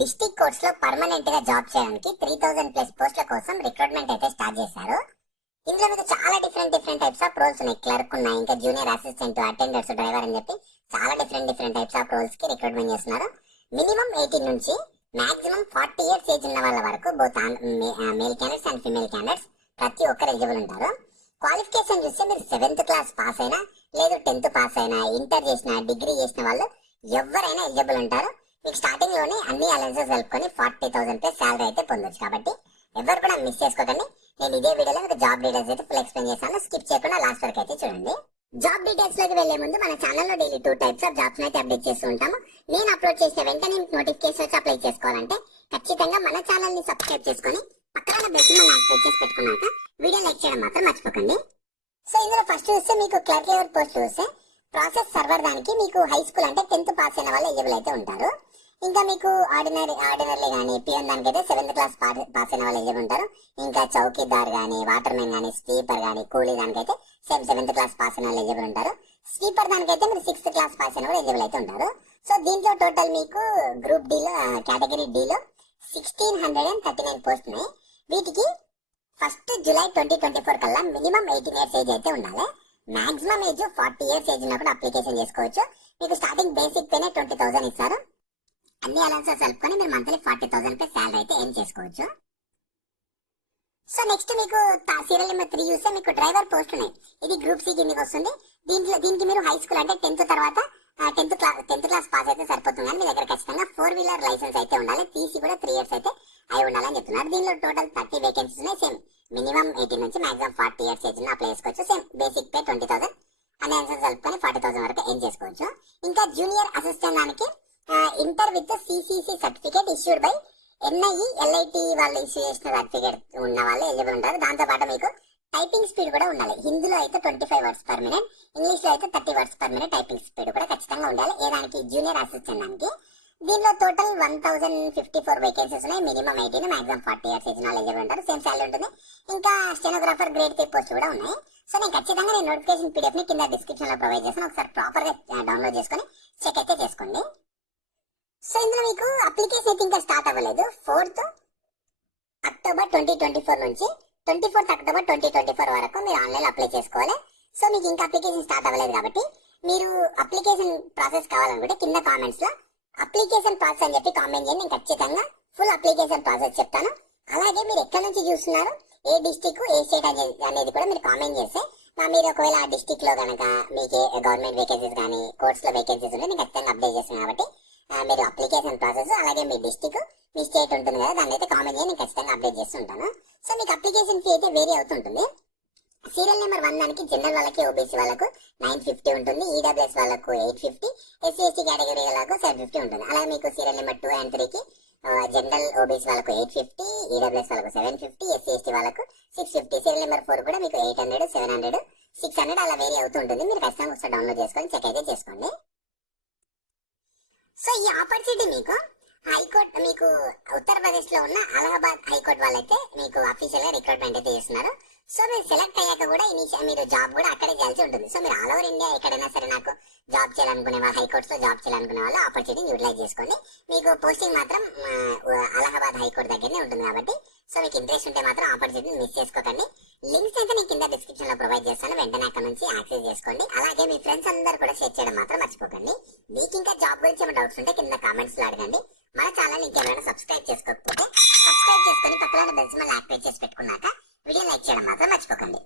District courts లో permanent గా job చేయడానికి 3000+ పోస్టుల కోసం రిక్రూట్మెంట్ అయితే స్టార్ట్ చేశారు. ఇందులో మీకు చాలా డిఫరెంట్ టైప్స్ ఆఫ్ రోల్స్ ఉన్నాయి. క్లర్క్ ఉన్నాయి, ఇంకా జూనియర్ అసిస్టెంట్, అటెండర్స్, డ్రైవర్ అని చెప్పి చాలా డిఫరెంట్ టైప్స్ ఆఫ్ రోల్స్ కి రిక్రూట్మెంట్ చేస్తున్నారు. మినిమం 18 నుంచి మాక్సిమం 40 ఇయర్స్ ఏజ్ ఉన్న వాళ్ళ వరకు both male candidates and female candidates ప్రతి ఒక్కరు ఎలిజిబుల్ ఉంటారు. క్వాలిఫికేషన్ చూస్తే మీరు 7th క్లాస్ పాస్ అయినా, లేదు 10th పాస్ అయినా, ఇంటర్ చేసిన, డిగ్రీ చేసిన వాళ్ళు ఎవరైనా ఎలిజిబుల్ ఉంటారు. మీకు స్టార్టింగ్ లోనే అన్ని అలవెన్సెస్ కలుపుకొని 40,000+ శాలరీ అయితే పొందొచ్చు. కాబట్టి ఎవరు కూడా మిస్ చేసుకోకండి. నేను ఇదే వీడియోలో మీకు జాబ్ డీటెయిల్స్ అయితే ఫుల్ ఎక్స్ప్లెయిన్ చేస్తాను. స్కిప్ చేయకుండా లాస్ట్ వరకు అయితే చూడండి. జాబ్ డీటెయిల్స్ లోకి వెళ్లే ముందు మన ఛానల్లో డైలీ 2 టైప్స్ ఆఫ్ జాబ్స్ అయితే అప్డేట్ చేస్తూ ఉంటాము. నేను అప్లోడ్ చేసిన వెంటనే నోటిఫికేషన్ వచ్చి అప్లై చేసుకోవాలంటే ఖచ్చితంగా మన ఛానల్ ని సబ్స్క్రైబ్ చేసుకొని పక్కన బెల్ సింబల్ యాక్టివేట్ చేసి పెట్టుకున్నాక వీడియో లైక్ చేయడం మాత్రం మర్చిపోకండి. సో ఇందులో ఫస్ట్ చూస్తే మీకు క్లర్క్ లెవెల్ పోస్ట్ చూస్తే ప్రాసెస్ సర్వర్ దానికి మీకు హై స్కూల్ అంటే 10th పాస్ అయిన వాళ్ళు ఎలిజిబుల్ అయితే ఉంటారు. ఇంకా మీకు ఆర్డినరీ కానీ పిఎన్ దానికి అయితే 7th క్లాస్ పాస్ అయిన వాళ్ళు ఎలిజిబుల్ ఉంటారు. ఇంకా చౌకీదార్ కానీ, వాటర్ మెన్ కానీ, స్వీపర్ కానీ, కూలీ దానికైతే 7th క్లాస్ పాస్ అయిన వాళ్ళు ఎలిజిబుల్ ఉంటారు. స్వీపర్ దానికైతే మీరు 6th క్లాస్ పాస్ అయిన వాళ్ళు ఎలిజిబుల్ అయితే ఉంటారు. సో దీంట్లో టోటల్ మీకు గ్రూప్ డీలో కేటగిరీ డీలో 1639 పోస్ట్ ఉన్నాయి. వీటికి 1 జూలై 2024 కల్లా మినిమం 18 ఇయర్స్ ఏజ్ అయితే ఉండాలి. మాక్సిమం ఏజ్ 40 ఇయర్స్ ఏజ్ ఉన్నా కూడా అప్లికేషన్ చేసుకోవచ్చు. మీకు స్టార్టింగ్ బేసిక్ పేనే 20,000 ఇస్తారు. అన్ని అలవెన్సెస్ కలుపుకొని మీరు మంత్లీ 40,000 శాలరీ అయితే ఎర్న్ చేసుకోవచ్చు. సో నెక్స్ట్ మీకు సీరియల్ నెంబర్ 3 చూస్తే మీకు డ్రైవర్ పోస్ట్ ఉన్నాయి. ఇది గ్రూప్ సి కిందకి వస్తుంది. దీనికి మీరు హై స్కూల్ అంటే 10th తర్వాత 10th క్లాస్ పాస్ అయితే సరిపోతుంది. కానీ మీ దగ్గర ఖచ్చితంగా 4-wheeler లైసెన్స్ అయితే ఉండాలి. టీసీ కూడా 3 ఇయర్స్ అయితే అయి ఉండాలని చెప్తున్నారు. దీనిలో టోటల్ 30 వేకెన్సీస్ ఉన్నాయి. సేమ్ మినిమం 18 నుంచి మాక్సిమం 40 ఇయర్స్ ఏజ్ అప్లై చేసుకోవచ్చు. సేమ్ బేసిక్ పే 20,000 అన్ని ఆన్సర్స్ కలుపుకొని 40,000 వరకు ఎర్న్ చేసుకోవచ్చు. ఇంకా జూనియర్ అసిస్టెంట్ దానికి inter with CCC certificate issued by NIE LIT వాళ్ళు ఇష్యూ చేసిన సర్టిఫికేట్ ఉన్న వాళ్ళు ఎలిజిబుల్ ఉంటారు. దాంతో పాటు మీకు టైపింగ్ స్పీడ్ కూడా ఉండాలి. హిందీలో అయితే 25 వర్డ్స్ పర్ మినిట్, ఇంగ్లీష్ లో అయితే 30 words per minute typing speed కూడా ఖచ్చితంగా ఉండాలి. ఏదానికి జూనియర్ అసిస్టెంట్ దానికి. దీనిలో టోటల్ 1054 వేకెన్సీస్ ఉన్నాయి. మినిమం 18, మాక్సిమం 40 ఇయర్స్ ఏజ్ వాళ్ళు ఎలిజిబుల్ ఉంటారు. సేమ్ శాలరీ ఉంటుంది. ఇంకా స్టెనోగ్రాఫర్ గ్రేడ్ 3 పోస్ట్ కూడా ఉన్నాయి. సో నేను ఖచ్చితంగా నోటిఫికేషన్ పీడిఎఫ్ ని కింద డిస్క్రిప్షన్ లో ప్రొవైడ్ చేస్తాను. ఒకసారి ప్రాపర్ గా డౌన్లోడ్ చేసుకొని చెక్ అయితే చేసుకోండి. సో ఇందులో మీకు అప్లికేషన్ అయితే ఇంకా స్టార్ట్ అవ్వలేదు. 4th అక్టోబర్ 2024 నుంచి 24th అక్టోబర్ 2024 వరకు మీరు ఆన్లైన్ అప్లై చేసుకోవాలి. సో మీకు ఇంకా అప్లికేషన్ స్టార్ట్ అవ్వలేదు కాబట్టి మీరు అప్లికేషన్ ప్రాసెస్ కావాలనుకుంటే కింద కామెంట్స్ లో అప్లికేషన్ ప్రాసెస్ అని చెప్పి కామెంట్ చేయండి. నేను ఖచ్చితంగా ఫుల్ అప్లికేషన్ ప్రాసెస్ చెప్తాను. అలాగే మీరు ఎక్కడి నుంచి చూస్తున్నారు, ఏ డిస్టిక్, ఏ స్టేట్ అనేది కూడా మీరు కామెంట్ చేస్తే మీరు ఒకవేళ ఆ డిస్టిక్ లో కనుక మీకు గవర్నమెంట్ వేకెన్సీస్ కానీ కోర్ట్స్ లో వేకెన్సీస్ ఉంటే నేను ఖచ్చితంగా అప్డేట్ చేస్తాను. కాబట్టి మీరు అప్లికేషన్ ప్రాసెస్ అలాగే మీ డిస్టిక్, మీ స్టేట్ ఉంటుంది కదా, దాన్ని అయితే కామెంట్ చేయండి. నేను ఖచ్చితంగా అప్డేట్ చేస్తుంటాను. సో మీకు అప్లికేషన్ ఫీ అయితే వేరీ అవుతుంటుంది. సీరియల్ నెంబర్ 1 దానికి జనరల్ వాళ్ళకి, ఓబీసీ వాళ్ళకు 950 ఉంటుంది. ఈడబ్ల్యూఎస్ వాళ్ళకు 850, ఎస్సీ ఎస్టీ కేటగిరీ వాళ్ళకు 750 ఉంటుంది. అలాగే మీకు సీరియల్ నెంబర్ 2 and 3కి జనరల్ ఓబీసీ వాళ్ళకు 850, ఈడబ్ల్యూఎస్ వాళ్ళకు 750, ఎస్సీ ఎస్టీ వాళ్ళకు 650. సీరియల్ నెంబర్ 4 కూడా మీకు 800, 700, 600 అలా వేరీ అవుతుంటుంది. మీరు ఖచ్చితంగా ఒకసారి డౌన్లోడ్ చేసుకొని చెక్ అయితే చేసుకోండి. సో ఈ ఆపర్చునిటీ మీకు హైకోర్టు, మీకు ఉత్తరప్రదేశ్ లో ఉన్న అలహాబాద్ హైకోర్టు వాళ్ళైతే మీకు అఫీషియల్ గా రిక్రూట్మెంట్ అయితే చేస్తున్నారు. సో మీరు సెలెక్ట్ అయ్యాక కూడా మీరు జాబ్ కూడా అక్కడే చేయాల్సి ఉంటుంది. సో మీరు ఆల్ ఓవర్ ఇండియా ఎక్కడైనా సరే నాకు జాబ్ చేయాలనుకునే వాళ్ళు, హైకోర్ట్స్ లో జాబ్ చేయాలనుకునే వాళ్ళు ఆపర్చునిటీ యూటిలైజ్ చేసుకోండి. మీకు పోస్టింగ్ మాత్రం అలహాబాద్ హైకోర్టు దగ్గరనే ఉంటుంది. కాబట్టి సో మీకు ఇంట్రెస్ట్ ఉంటే మాత్రం ఆపర్చునిటీ మిస్ చేసుకోకండి. లింక్స్ అయితే నేను కింద డిస్క్రిప్షన్ లో ప్రొవైడ్ చేస్తాను. వెంటనే అక్కడ నుంచి యాక్సెస్ చేసుకోండి. అలాగే మీ ఫ్రెండ్స్ అందరూ కూడా షేర్ చేయడం మాత్రం మర్చిపోకండి. మీకు ఇంకా జాబ్ గురించి ఏమైనా డౌట్స్ ఉంటే కింద కామెంట్స్ లో అడగండి. మన ఛానల్ ఇంకేమైనా సబ్స్క్రైబ్ చేసుకోకపోతే సబ్స్క్రైబ్ చేసుకొని పక్కన బెల్ సింబల్ యాక్టివేట్ చేసి పెట్టుకున్నాక వీడియో లైక్ చేయడం మాత్రం మర్చిపోకండి.